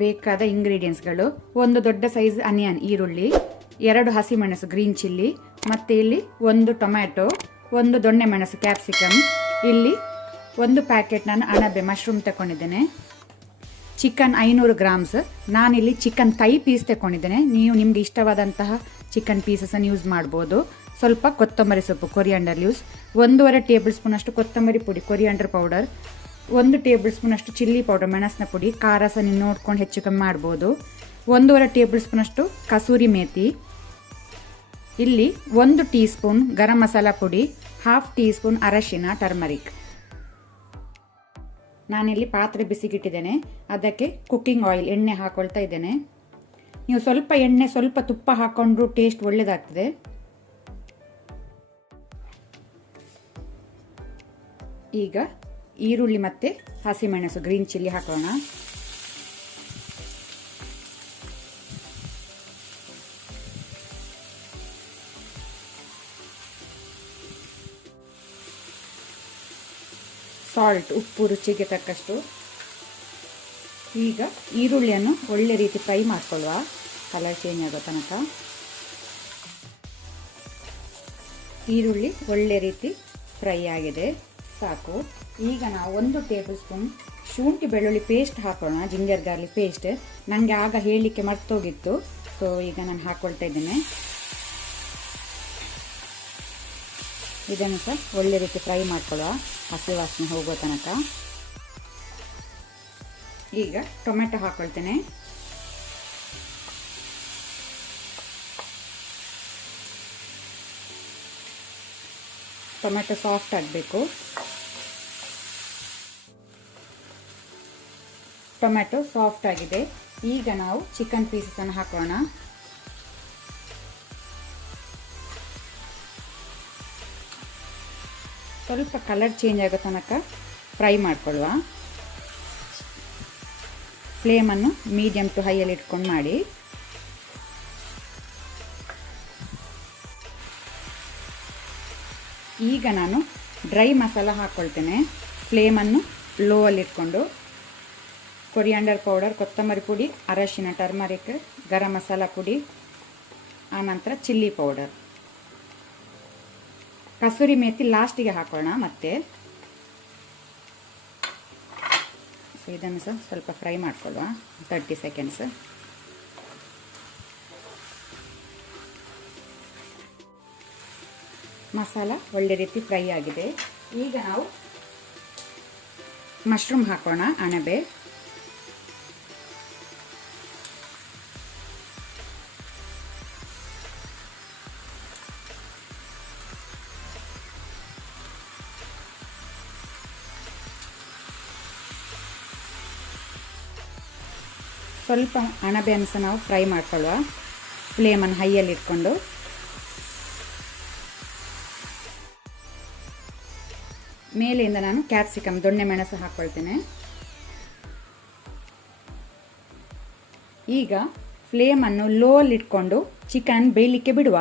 ಬೇಕಾದ ಇಂಗ್ರೀಡಿಯೆಂಟ್ಸ್ಗಳು: ಒಂದು ದೊಡ್ಡ ಸೈಜ್ ಅನಿಯನ್ ಈರುಳ್ಳಿ, 2 ಹಸಿಮೆಣಸು ಗ್ರೀನ್ ಚಿಲ್ಲಿ, ಮತ್ತು ಇಲ್ಲಿ 1 ಟೊಮ್ಯಾಟೊ, 1 ದೊಣ್ಣೆ ಮೆಣಸು ಕ್ಯಾಪ್ಸಿಕಮ್, ಇಲ್ಲಿ 1 ಪ್ಯಾಕೆಟ್ ನಾನು ಅಣಬೆ ಮಶ್ರೂಮ್ ತಗೊಂಡಿದ್ದೇನೆ, ಚಿಕನ್ 500 ಗ್ರಾಮ್ಸ್. ನಾನಿಲ್ಲಿ ಚಿಕನ್ ಥೈ ಪೀಸ್ ತಗೊಂಡಿದ್ದೇನೆ. ನೀವು ನಿಮಗೆ ಇಷ್ಟವಾದಂತಹ ಚಿಕನ್ ಪೀಸಸನ್ನು ಯೂಸ್ ಮಾಡ್ಬೋದು. ಸ್ವಲ್ಪ ಕೊತ್ತಂಬರಿ ಸೊಪ್ಪು ಕೊರಿಯಾಂಡರ್ ಲೀವ್ಸ್, 1.5 ಟೇಬಲ್ ಸ್ಪೂನ್ ಅಷ್ಟು ಕೊತ್ತಂಬರಿ ಪುಡಿ ಕೊರಿಯಾಂಡರ್ ಪೌಡರ್, 1 ಟೇಬಲ್ ಸ್ಪೂನ್ ಅಷ್ಟು ಚಿಲ್ಲಿ ಪೌಡರ್ ಮೆಣಸಿನ ಪುಡಿ, ಖಾರ ಸಹ ನೀವು ನೋಡ್ಕೊಂಡು ಹೆಚ್ಚು ಕಮ್ಮಿ ಮಾಡ್ಬೋದು. 1.5 ಟೇಬಲ್ ಸ್ಪೂನ್ ಅಷ್ಟು ಕಸೂರಿ ಮೇಥಿ, ಇಲ್ಲಿ 1 ಟೀ ಸ್ಪೂನ್ ಗರಂ ಮಸಾಲ ಪುಡಿ, 1/2 ಟೀ ಸ್ಪೂನ್ ಅರಶಿನ ಟರ್ಮರಿಕ್. ನಾನಿಲ್ಲಿ ಪಾತ್ರೆ ಬಿಸಿಗಿಟ್ಟಿದ್ದೇನೆ, ಅದಕ್ಕೆ ಕುಕ್ಕಿಂಗ್ ಆಯಿಲ್ ಎಣ್ಣೆ ಹಾಕೊಳ್ತಾ ಇದ್ದೇನೆ. ನೀವು ಸ್ವಲ್ಪ ಎಣ್ಣೆ ಸ್ವಲ್ಪ ತುಪ್ಪ ಹಾಕೊಂಡ್ರು ಟೇಸ್ಟ್ ಒಳ್ಳೆಯದಾಗ್ತದೆ. ಈಗ ಈರುಳ್ಳಿ ಮತ್ತು ಹಸಿಮೆಣಸು ಗ್ರೀನ್ ಚಿಲ್ಲಿ ಹಾಕೋಣ. ಸಾಲ್ಟ್ ಉಪ್ಪು ರುಚಿಗೆ ತಕ್ಕಷ್ಟು. ಈಗ ಈರುಳ್ಳಿಯನ್ನು ಒಳ್ಳೆ ರೀತಿ ಫ್ರೈ ಮಾಡ್ಕೊಳ್ಳುವ, ಕಲರ್ ಚೇಂಜ್ ಆಗೋ ತನಕ. ಈರುಳ್ಳಿ ಒಳ್ಳೆ ರೀತಿ ಫ್ರೈ ಆಗಿದೆ, ಸಾಕು. ಈಗ ನಾವು 1 ಟೇಬಲ್ ಸ್ಪೂನ್ ಶುಂಠಿ ಬೆಳ್ಳುಳ್ಳಿ ಪೇಸ್ಟ್ ಹಾಕೋಣ, ಜಿಂಜರ್ ಗಾರ್ಲಿಕ್ ಪೇಸ್ಟ್. ನನಗೆ ಆಗ ಹೇಳಲಿಕ್ಕೆ ಮರ್ತೋಗಿತ್ತು, ಸೊ ಈಗ ನಾನು ಹಾಕ್ಕೊಳ್ತಾ ಇದ್ದೇನೆ. ಇದನ್ನು ಸಹ ಒಳ್ಳೆ ರೀತಿ ಫ್ರೈ ಮಾಡ್ಕೊಳ್ಳುವ, ಹಸಿ ವಾಸನೆ ಹೋಗೋ ತನಕ. ಈಗ ಟೊಮೆಟೊ ಹಾಕ್ಕೊಳ್ತೇನೆ. ಟೊಮೆಟೊ ಸಾಫ್ಟ್ ಆಗಬೇಕು. ಟೊಮೆಟೊ ಸಾಫ್ಟ್ ಆಗಿದೆ. ಈಗ ನಾವು ಚಿಕನ್ ಪೀಸಸನ್ನು ಹಾಕೋಣ. ಸ್ವಲ್ಪ ಕಲರ್ ಚೇಂಜ್ ಆಗೋ ತನಕ ಫ್ರೈ ಮಾಡ್ಕೊಳ್ಳುವ. ಫ್ಲೇಮನ್ನು ಮೀಡಿಯಮ್ ಟು ಹೈಯಲ್ಲಿ ಇಟ್ಕೊಂಡು ಮಾಡಿ. ಈಗ ನಾನು ಡ್ರೈ ಮಸಾಲ ಹಾಕ್ಕೊಳ್ತೇನೆ. ಫ್ಲೇಮನ್ನು ಲೋ ಅಲ್ಲಿ ಇಟ್ಕೊಂಡು ಕೊರಿಯಾಂಡರ್ ಪೌಡರ್, ಕೊತ್ತಂಬರಿ ಪುಡಿ, ಅರಶಿನ ಟರ್ಮರಿಕ್, ಗರಂ ಮಸಾಲ ಪುಡಿ, ಆನಂತರ ಚಿಲ್ಲಿ ಪೌಡರ್, ಕಸೂರಿ ಮೇಥಿ ಲಾಸ್ಟಿಗೆ ಹಾಕೋಣ ಮತ್ತೆ. ಸೊ ಇದನ್ನು ಸಹ ಸ್ವಲ್ಪ ಫ್ರೈ ಮಾಡ್ಕೊಳ್ಳುವ, 30 ಸೆಕೆಂಡ್ಸ್. ಮಸಾಲ ಒಳ್ಳೆ ರೀತಿ ಫ್ರೈ ಆಗಿದೆ. ಈಗ ನಾವು ಮಶ್ರೂಮ್ ಹಾಕೋಣ, ಅಣಬೆ. ಸ್ವಲ್ಪ ಅಣಬೆಯನ್ನು ಸಹ ನಾವು ಫ್ರೈ ಮಾಡ್ಕೊಳ್ಳುವ, ಫ್ಲೇಮನ್ನು ಹೈಯಲ್ಲಿ ಇಟ್ಕೊಂಡು. ಮೇಲೆಯಿಂದ ನಾನು ಕ್ಯಾಪ್ಸಿಕಮ್ ದೊಣ್ಣೆ ಮೆಣಸು ಹಾಕ್ಕೊಳ್ತೇನೆ. ಈಗ ಫ್ಲೇಮನ್ನು ಲೋ ಅಲ್ಲಿ ಇಟ್ಕೊಂಡು ಚಿಕನ್ ಬೇಯಲಿಕ್ಕೆ ಬಿಡುವ.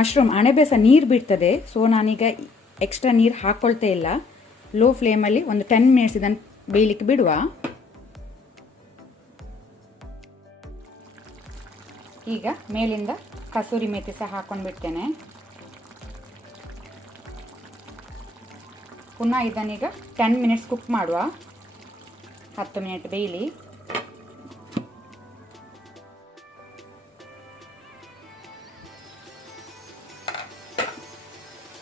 ಮಶ್ರೂಮ್ ಅಣಬೆ ಸಹ ನೀರು ಬಿಡ್ತದೆ, ಸೊ ನಾನೀಗ ಎಕ್ಸ್ಟ್ರಾ ನೀರು ಹಾಕ್ಕೊಳ್ತಾ ಇಲ್ಲ. ಲೋ ಫ್ಲೇಮಲ್ಲಿ ಒಂದು 10 ಮಿನಿಟ್ಸ್ ಇದನ್ನು ಬೇಯಲಿಕ್ಕೆ ಬಿಡುವ. ಈಗ ಮೇಲಿಂದ ಕಸೂರಿ ಮೇಥಿ ಸಹ ಹಾಕೊಂಡು ಬಿಡ್ತೇನೆ. ಪುನಃ ಇದನ್ನೀಗ 10 ಮಿನಿಟ್ಸ್ ಕುಕ್ ಮಾಡುವ, 10 ಮಿನಿಟ್ ಬೇಯಲಿ.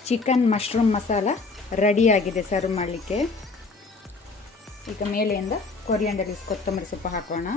ಚಿಕನ್ ಮಶ್ರೂಮ್ ಮಸಾಲ ರೆಡಿಯಾಗಿದೆ ಸರ್ವ್ ಮಾಡಲಿಕ್ಕೆ. ಈಗ ಮೇಲೆಯಿಂದ ಕೊರಿಯಾಂಡರ್ ಲೀವ್ಸ್ ಕೊತ್ತಂಬರಿ ಸೊಪ್ಪು ಹಾಕೋಣ.